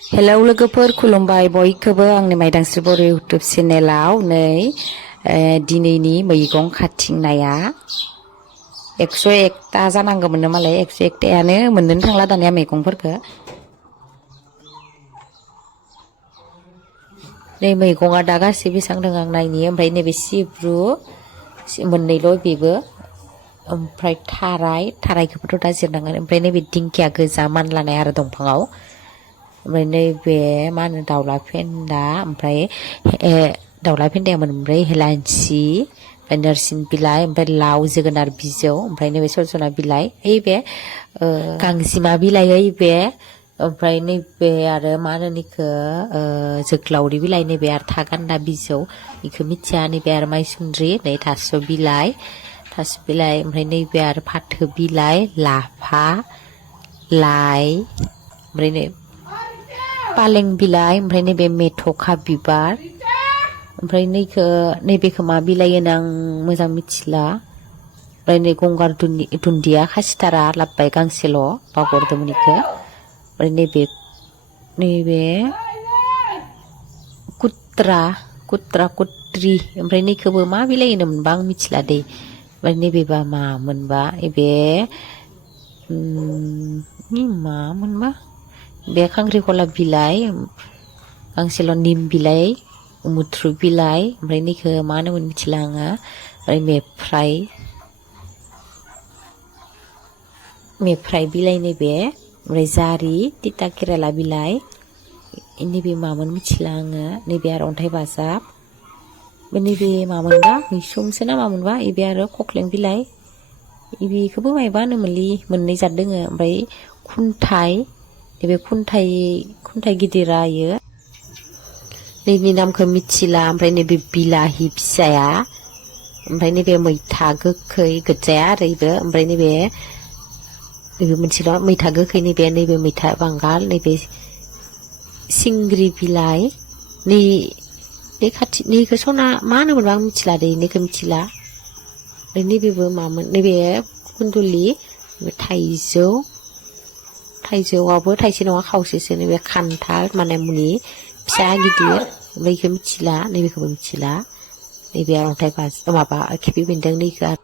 hello लोगोफोर खुलुमबाय बयखौबो आंनि मायदांस्रि बर' इउटुब चेनेलाव नै दिनैनि मैगं खाथिंनाया 101ता जानांगौमोन मालाय 101तायानो मोननोनो थांला दानिया मैगंफोरखौ नै मैगङा दा गासै बेसेबां दङ आं नायनि ओमफ्राय नैबे सिब्रु मोननैल' बेबो ओमफ्राय थारायखौबोथ' दा जिरनांगोन ओमफ्राय नैबे दिंखिया गोजा मानलानाय आरो दंफाङाव ओमफ्राय नैबे मा होनो दाउला फेन्दा ओमफ्राय दाउला फेन्दाया मोनब्रै हेलांसि ओमफ्राय नोरसिं बिलाइ ओमफ्राय लाव जोगोनार बिजौ ओमफ्राय नैबे सजना बिलाइ ओइ बे गांजेमा बिलाइ ओइ बे ओमफ्राय नैबे आरो मा होनो इखो जोग्लावरि बिलाइ नैबे आरो थागान्दा बिजौ इखौ मिथिया नैबे आरो माइसुन्द्रि नै थास' बिलाइ ओमफ्राय नैबे आरो फाथो बिलाइ लाफा लाइ ओमफ्राय नै पालें बिलाइ ओमफ्राय नैबे मेथ'खा बिबार ओमफ्राय नैबेखौ मा बिलाइ होनो आं मोजां मिथिला ओमफ्राय नै गंगार दुन्दिया खासिथारा लाबोबाय गांसेल' बावगारदोंमोन इखौ ओमफ्राय नैबे कुट्रि ओमफ्राय नैखौबो मा बिलाइ होनोमोनबा आं मिथिला दै ओमफ्राय नैबेबा मामोनबा बे मामोनबा बे खांख्रिखला बिलाइ गांसेल' निम बिलाइ मुथ्रु बिलाइ ओमफ्राय नैखौ मा होनोमोन मिथिला आङो ओमफ्राय मेफ्राय बिलाइ नैबे ओमफ्राय जारि तिता केरेला बिलाइ नैबे मामोन मिथिला आङो नैबे आरो अन्थाइ बाजाब नैबे मामोनबा मैसुंसो ना मामोनबा इबे आरो खख्लें बिलाइ बेखौबो मायबा होनोमोनलै मोननै जाद दोङो ओमफ्राय खुन्थाइ नैबे खुन्थाइ गिदिरा इयो नैबे नामखौ मिथिला ओमफ्राय नैबे बिलाहि फिसाया ओमफ्राय नैबे मैथा गोखै गोजाया आरो इबो ओमफ्राय नैबे मोनसेल' मैथा गोखै नैबे मैथा बांगाल नैबे सिंग्रि बिलाइ नैखौ सना मा होनोमोनबा आं मिथिला दै नैखौ मिथिला नैबेबो मामोन नैबे कुन्दुलि थाइजौआबो थाइसे नङा खावसेसो नैबे खान्थाल माने मुनि फिसा गिदिर ओमफ्राय बेखौ मिथिला नैबेखौबो मिथिला नैबे आरो अन्थाइ माबा खिफि बेन्दों नैखौ आरो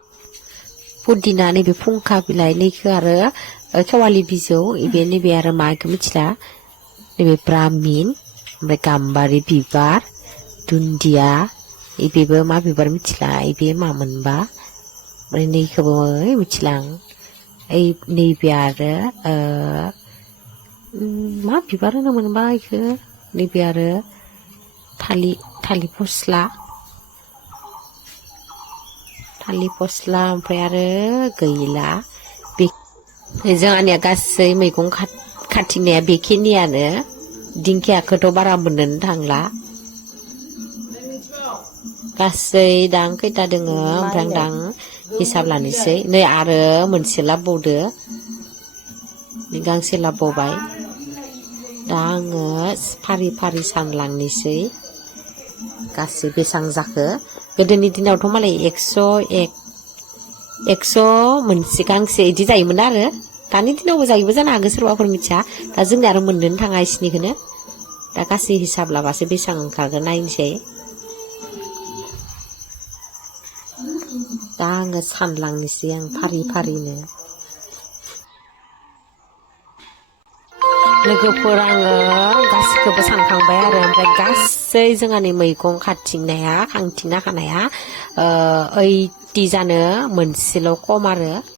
पुदिना नैबे फुंखा बिलाइ नैखौ आरो खेवालि बिजौ नैबे आरो माखौ मिथिला नैबे ब्राह्मिन ओमफ्राय गाम्बारि बिबार दुन्दिया बेबो मा बिबार मिथिला बे मामोनबा ओमफ्राय नैखौबो मिथिला आं नैबे आरो मा बिबार होनोमोनबा बेखौ नैबे आरो थालिर फस्ला ओमफ्राय आरो गैला जोंहानिया गासै मैगं खाथिंनाया बेखिनियानो दिंखियाखौथ' बारा मोननोनो थांला गासै दां खैथा दोङो ओमफ्राय आं हिसाब लानोसै नै आरो मोनसे लाबोबावदो गांसे लाबोबावबाय दा आङो फारि सानलांनोसै गासै बेसेबां जाखो गोदोनि दिनावथ' मालाय 100 मोनसे गांसे बिदि जायोमोन आरो दानि दिनावबो जायोबो जानो हागौ सोरबाफोर मिथिया दा जोंनिया आरो मोननोनो थाङा इसिनिखौनो दा गासै हिसाब लाबासो बेसेबां ओंखारगोन नायनोसै दा आङो सानलांनोसै आं फारिनो लोगोफोर आङो गासैखौबो सानखांबाय आरो ओमफ्राय गासै जोंहानि मैगं खाथिंना हानाया 80 जानो मोनसेल' खम आरो